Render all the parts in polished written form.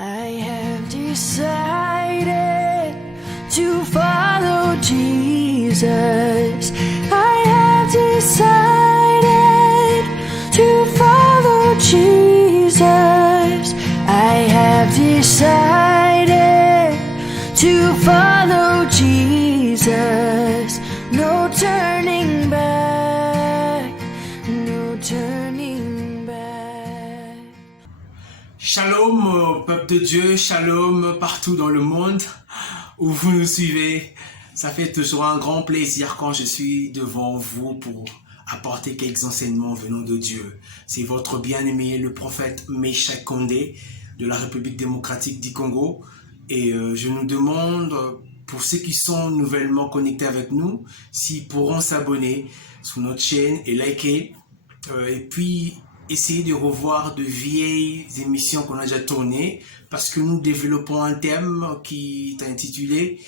I have decided to follow Jesus. I have decided to follow Jesus. I have decided to follow Jesus. No turning back, no turning back. Shalom, peuple de Dieu, shalom partout dans le monde où vous nous suivez. Ça fait toujours un grand plaisir quand je suis devant vous pour apporter quelques enseignements venant de Dieu. C'est votre bien-aimé, le prophète Meshach Kondé de la République démocratique du Congo. Et je nous demande, pour ceux qui sont nouvellement connectés avec nous, s'ils pourront s'abonner sur notre chaîne et liker. Et puis, essayer de revoir de vieilles émissions qu'on a déjà tournées, parce que nous développons un thème qui est intitulé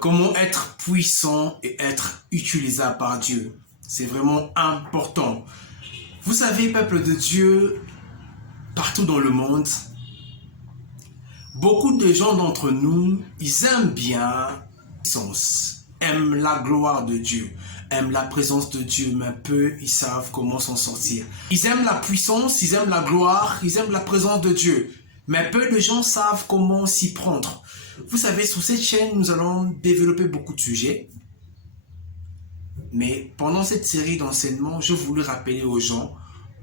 comment être puissant et être utilisable par Dieu. C'est vraiment important. Vous savez, peuple de Dieu, partout dans le monde, beaucoup de gens d'entre nous, ils aiment bien la puissance, aiment la gloire de Dieu, aiment la présence de Dieu, mais peu ils savent comment s'en sortir. Ils aiment la puissance, ils aiment la gloire, ils aiment la présence de Dieu, mais peu de gens savent comment s'y prendre. Vous savez, sur cette chaîne, nous allons développer beaucoup de sujets, mais pendant cette série d'enseignements, je voulais rappeler aux gens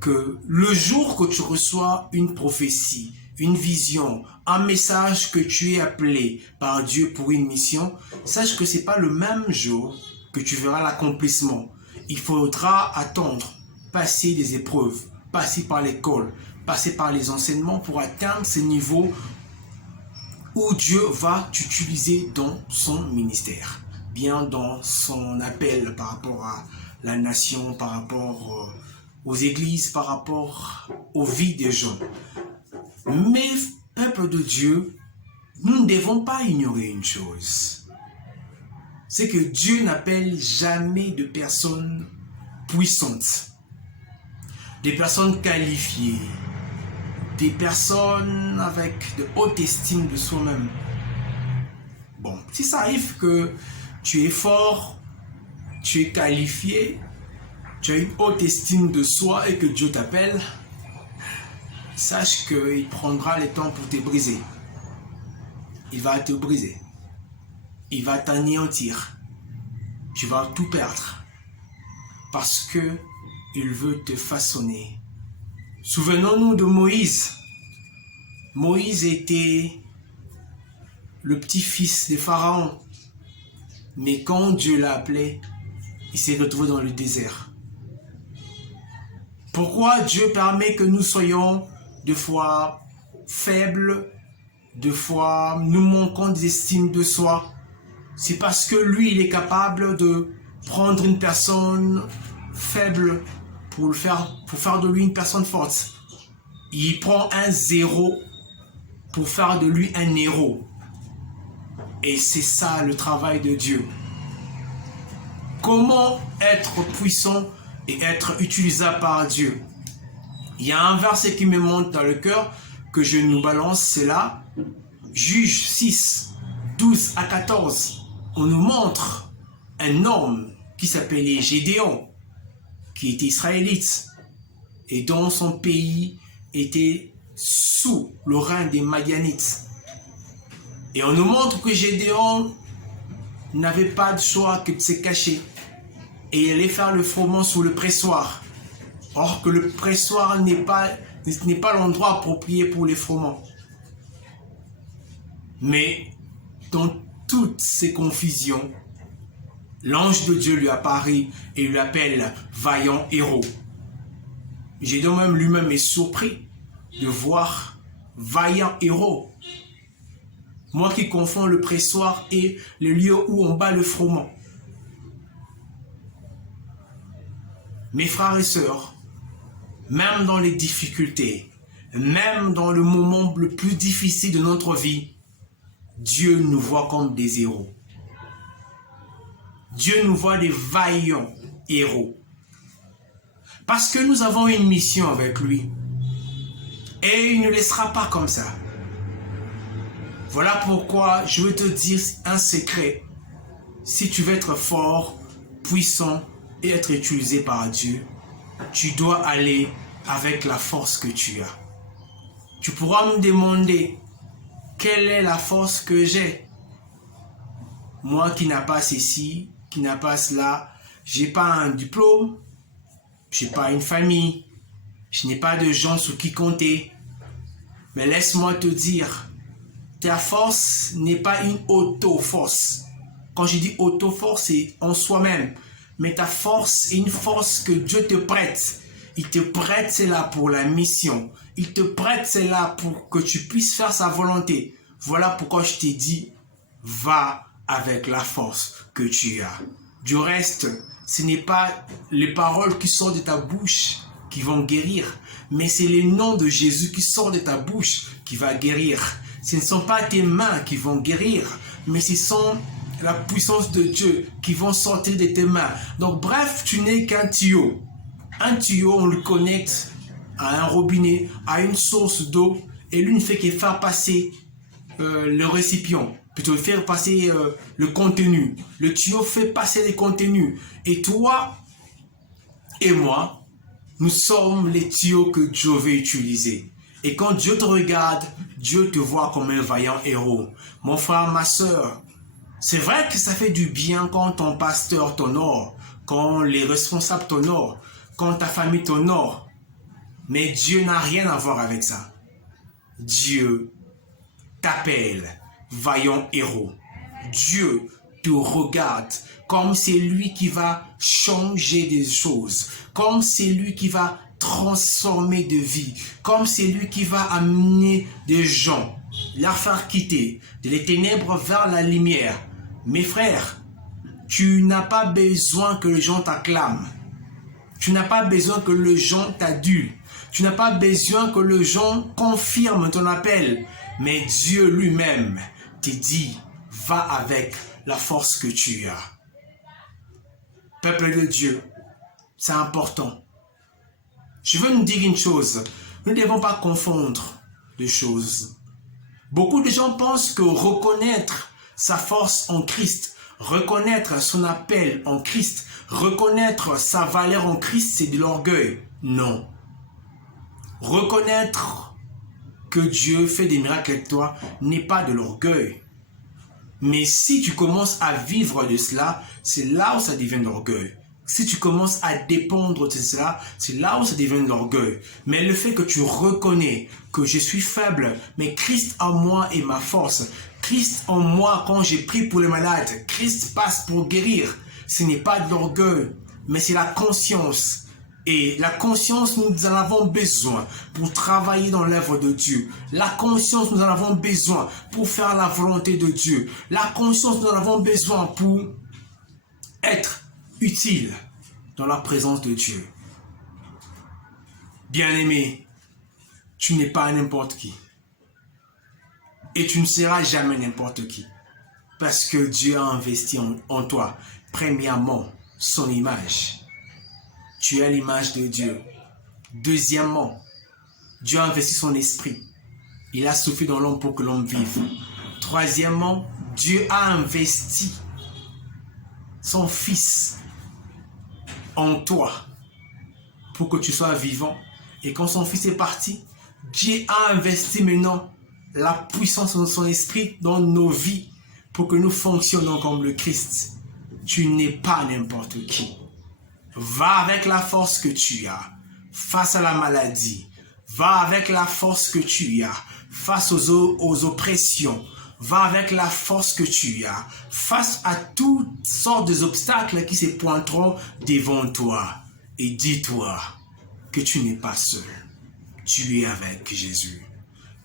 que le jour que tu reçois une prophétie, une vision, un message que tu es appelé par Dieu pour une mission, sache que ce n'est pas le même jour que tu verras l'accomplissement. Il faudra attendre, passer des épreuves, passer par l'école, passer par les enseignements pour atteindre ces niveaux où Dieu va t'utiliser dans son ministère, bien dans son appel par rapport à la nation, par rapport aux églises, par rapport aux vies des gens. Mais, peuple de Dieu, nous ne devons pas ignorer une chose. C'est que Dieu n'appelle jamais de personnes puissantes, des personnes qualifiées, des personnes avec de haute estime de soi-même. Bon, si ça arrive que tu es fort, tu es qualifié, tu as une haute estime de soi et que Dieu t'appelle, sache qu'il prendra le temps pour te briser. Il va te briser. Il va t'anéantir. Tu vas tout perdre. Parce que il veut te façonner. Souvenons-nous de Moïse. Moïse était le petit-fils de Pharaon. Mais quand Dieu l'a appelé, il s'est retrouvé dans le désert. Pourquoi Dieu permet que nous soyons des fois faibles, des fois nous manquons d'estime de soi? C'est parce que lui, il est capable de prendre une personne faible pour faire de lui une personne forte. Il prend un zéro pour faire de lui un héros. Et c'est ça le travail de Dieu. Comment être puissant et être utilisable par Dieu? Il y a un verset qui me monte dans le cœur que je nous balance, c'est là. Juge 6, 12 à 14. On nous montre un homme qui s'appelait Gédéon, qui était israélite, et dont son pays était sous le règne des Madianites. Et on nous montre que Gédéon n'avait pas de choix que de se cacher. Et il allait faire le froment sous le pressoir. Or que le pressoir n'est pas l'endroit approprié pour les froment. Mais dans toutes ces confusions, l'ange de Dieu lui apparaît et lui appelle vaillant héros. Gédéon même lui-même est surpris de voir vaillant héros. Moi qui confonds le pressoir et le lieu où on bat le froment. Mes frères et sœurs, même dans les difficultés, même dans le moment le plus difficile de notre vie, Dieu nous voit comme des héros. Dieu nous voit des vaillants héros. Parce que nous avons une mission avec lui. Et il ne laissera pas comme ça. Voilà pourquoi je veux te dire un secret. Si tu veux être fort, puissant et être utilisé par Dieu, tu dois aller avec la force que tu as. Tu pourras me demander quelle est la force que j'ai. Moi qui n'ai pas ceci, qui n'a pas cela, j'ai pas un diplôme, j'ai pas une famille, je n'ai pas de gens sur qui compter. Mais laisse-moi te dire, ta force n'est pas une auto-force. Quand je dis auto-force, c'est en soi-même. Mais ta force est une force que Dieu te prête. Il te prête cela pour la mission. Il te prête cela pour que tu puisses faire sa volonté. Voilà pourquoi je t'ai dit, va avec la force que tu as. Du reste, ce n'est pas les paroles qui sortent de ta bouche qui vont guérir, mais c'est les noms de Jésus qui sortent de ta bouche qui va guérir. Ce ne sont pas tes mains qui vont guérir, mais ce sont la puissance de Dieu qui vont sortir de tes mains. Donc bref, tu n'es qu'un tuyau. Un tuyau, on le connecte à un robinet, à une source d'eau, et lui ne fait que faire passer le récipient, plutôt faire passer le contenu. Le tuyau fait passer les contenus. Et toi et moi, nous sommes les tuyaux que Dieu veut utiliser. Et quand Dieu te regarde, Dieu te voit comme un vaillant héros. Mon frère, ma soeur, c'est vrai que ça fait du bien quand ton pasteur t'honore, quand les responsables t'honorent, quand ta famille t'honore. Mais Dieu n'a rien à voir avec ça. Dieu t'appelle vaillant héros. Dieu te regarde comme c'est lui qui va changer des choses, comme c'est lui qui va transformer de vie, comme c'est lui qui va amener des gens, la faire quitter de les ténèbres vers la lumière. Mes frères, tu n'as pas besoin que les gens t'acclament. Tu n'as pas besoin que les gens t'adulent. Tu n'as pas besoin que les gens confirment ton appel. Mais Dieu lui-même te dit, va avec la force que tu as. Peuple de Dieu, c'est important. Je veux nous dire une chose. Nous ne devons pas confondre les choses. Beaucoup de gens pensent que reconnaître sa force en Christ, reconnaître son appel en Christ, reconnaître sa valeur en Christ, c'est de l'orgueil. Non. Reconnaître que Dieu fait des miracles avec toi n'est pas de l'orgueil. Mais si tu commences à vivre de cela, c'est là où ça devient de l'orgueil. Si tu commences à dépendre de cela, c'est là où ça devient de l'orgueil. Mais le fait que tu reconnais que je suis faible, mais Christ en moi est ma force. Christ en moi, quand j'ai pris pour les malades, Christ passe pour guérir. Ce n'est pas de l'orgueil, mais c'est la conscience. Et la conscience, nous en avons besoin pour travailler dans l'œuvre de Dieu. La conscience, nous en avons besoin pour faire la volonté de Dieu. La conscience, nous en avons besoin pour être utile dans la présence de Dieu. Bien-aimé, tu n'es pas n'importe qui. Et tu ne seras jamais n'importe qui. Parce que Dieu a investi en toi, premièrement, son image. Tu as l'image de Dieu. Deuxièmement, Dieu a investi son esprit. Il a soufflé dans l'homme pour que l'homme vive. Troisièmement, Dieu a investi son Fils en toi pour que tu sois vivant. Et quand son Fils est parti, Dieu a investi maintenant la puissance de son esprit dans nos vies pour que nous fonctionnons comme le Christ. Tu n'es pas n'importe qui. Va avec la force que tu as face à la maladie. Va avec la force que tu as face aux oppressions. Va avec la force que tu as face à toutes sortes d'obstacles qui se pointeront devant toi. Et dis-toi que tu n'es pas seul. Tu es avec Jésus.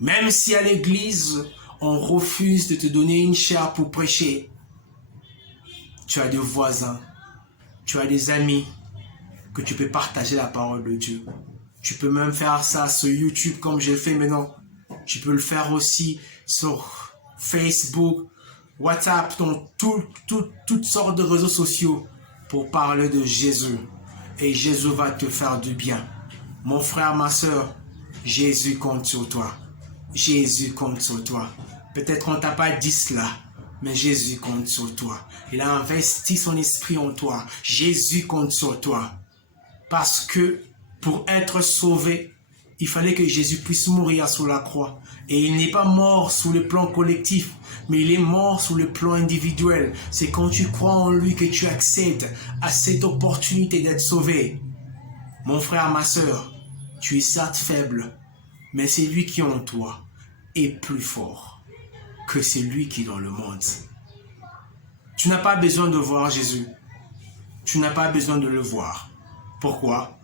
Même si à l'église, on refuse de te donner une chaire pour prêcher, tu as des voisins, tu as des amis que tu peux partager la parole de Dieu. Tu peux même faire ça sur YouTube comme je le fais maintenant. Tu peux le faire aussi sur Facebook, WhatsApp, dans toutes sortes de réseaux sociaux pour parler de Jésus. Et Jésus va te faire du bien. Mon frère, ma soeur, Jésus compte sur toi. Jésus compte sur toi. Peut-être on t'a pas dit cela, mais Jésus compte sur toi. Il a investi son esprit en toi. Jésus compte sur toi. Parce que pour être sauvé, il fallait que Jésus puisse mourir sur la croix. Et il n'est pas mort sur le plan collectif, mais il est mort sur le plan individuel. C'est quand tu crois en lui que tu accèdes à cette opportunité d'être sauvé. Mon frère, ma sœur, tu es certes faible, mais c'est lui qui est en toi est plus fort que celui qui est dans le monde. Tu n'as pas besoin de voir Jésus. Tu n'as pas besoin de le voir. Pourquoi?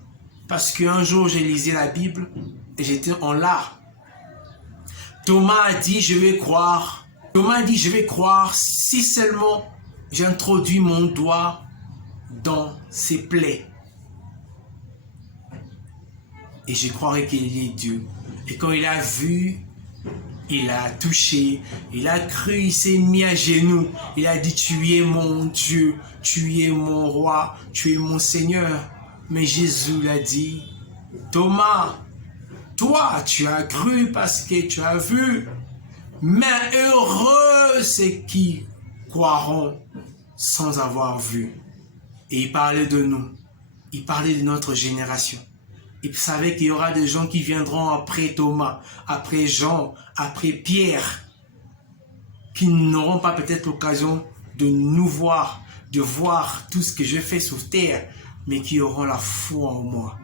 Parce qu'un jour, j'ai lisé la Bible et j'étais en larmes. Thomas a dit, je vais croire. Thomas a dit, je vais croire si seulement j'introduis mon doigt dans ses plaies. Et je croirais qu'il est Dieu. Et quand il a vu, il a touché, il a cru, il s'est mis à genoux. Il a dit, tu es mon Dieu, tu es mon roi, tu es mon Seigneur. Mais Jésus l'a dit, Thomas, toi, tu as cru parce que tu as vu. Mais heureux ceux qui croiront sans avoir vu. Et il parlait de nous. Il parlait de notre génération. Il savait qu'il y aura des gens qui viendront après Thomas, après Jean, après Pierre, qui n'auront pas peut-être l'occasion de nous voir, de voir tout ce que je fais sur terre, mais qui auront la foi en moi.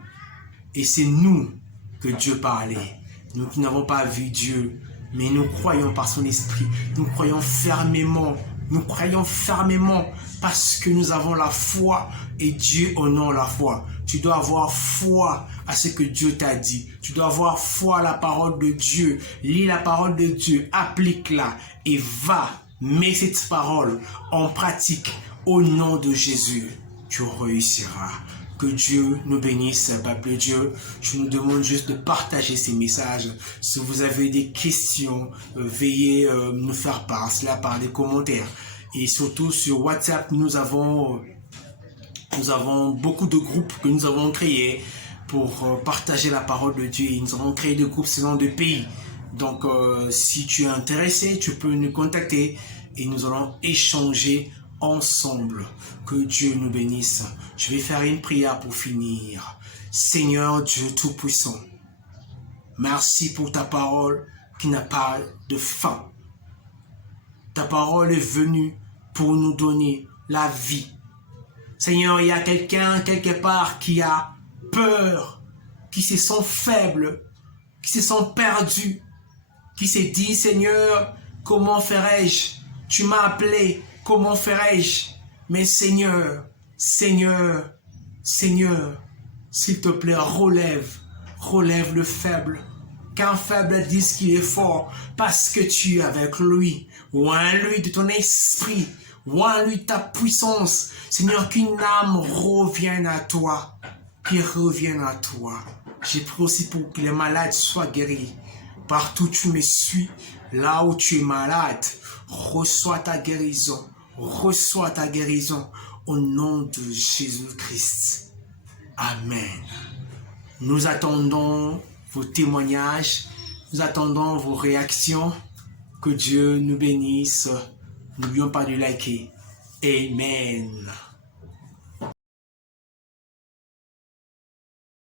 Et c'est nous que Dieu parlait. Nous qui n'avons pas vu Dieu, mais nous croyons par son esprit. Nous croyons fermement. Nous croyons fermement parce que nous avons la foi et Dieu honore la foi. Tu dois avoir foi à ce que Dieu t'a dit. Tu dois avoir foi à la parole de Dieu. Lis la parole de Dieu, applique-la et va, mets cette parole en pratique au nom de Jésus. Tu réussiras. Que Dieu nous bénisse, peuple de Dieu. Je nous demande juste de partager ces messages. Si vous avez des questions, veuillez nous faire part cela par des commentaires. Et surtout sur WhatsApp, nous avons beaucoup de groupes que nous avons créés pour partager la parole de Dieu. Et nous avons créé des groupes selon des pays. Donc, si tu es intéressé, tu peux nous contacter et nous allons échanger ensemble. Que Dieu nous bénisse. Je vais faire une prière pour finir. Seigneur Dieu Tout-Puissant, merci pour ta parole qui n'a pas de fin. Ta parole est venue pour nous donner la vie. Seigneur, il y a quelqu'un quelque part qui a peur, qui se sent faible, qui se sent perdu, qui s'est dit, Seigneur, comment ferai-je? Tu m'as appelé, comment ferai-je? Mais Seigneur, Seigneur, Seigneur, s'il te plaît, relève le faible. Qu'un faible dise qu'il est fort parce que tu es avec lui. Oins-lui de ton esprit, oins-lui de ta puissance. Seigneur, qu'une âme revienne à toi, qu'il revienne à toi. J'ai prié aussi pour que les malades soient guéris. Partout où tu me suis, là où tu es malade, reçois ta guérison. Reçois ta guérison au nom de Jésus-Christ. Amen. Nous attendons vos témoignages, nous attendons vos réactions. Que Dieu nous bénisse. N'oublions pas de liker. Amen.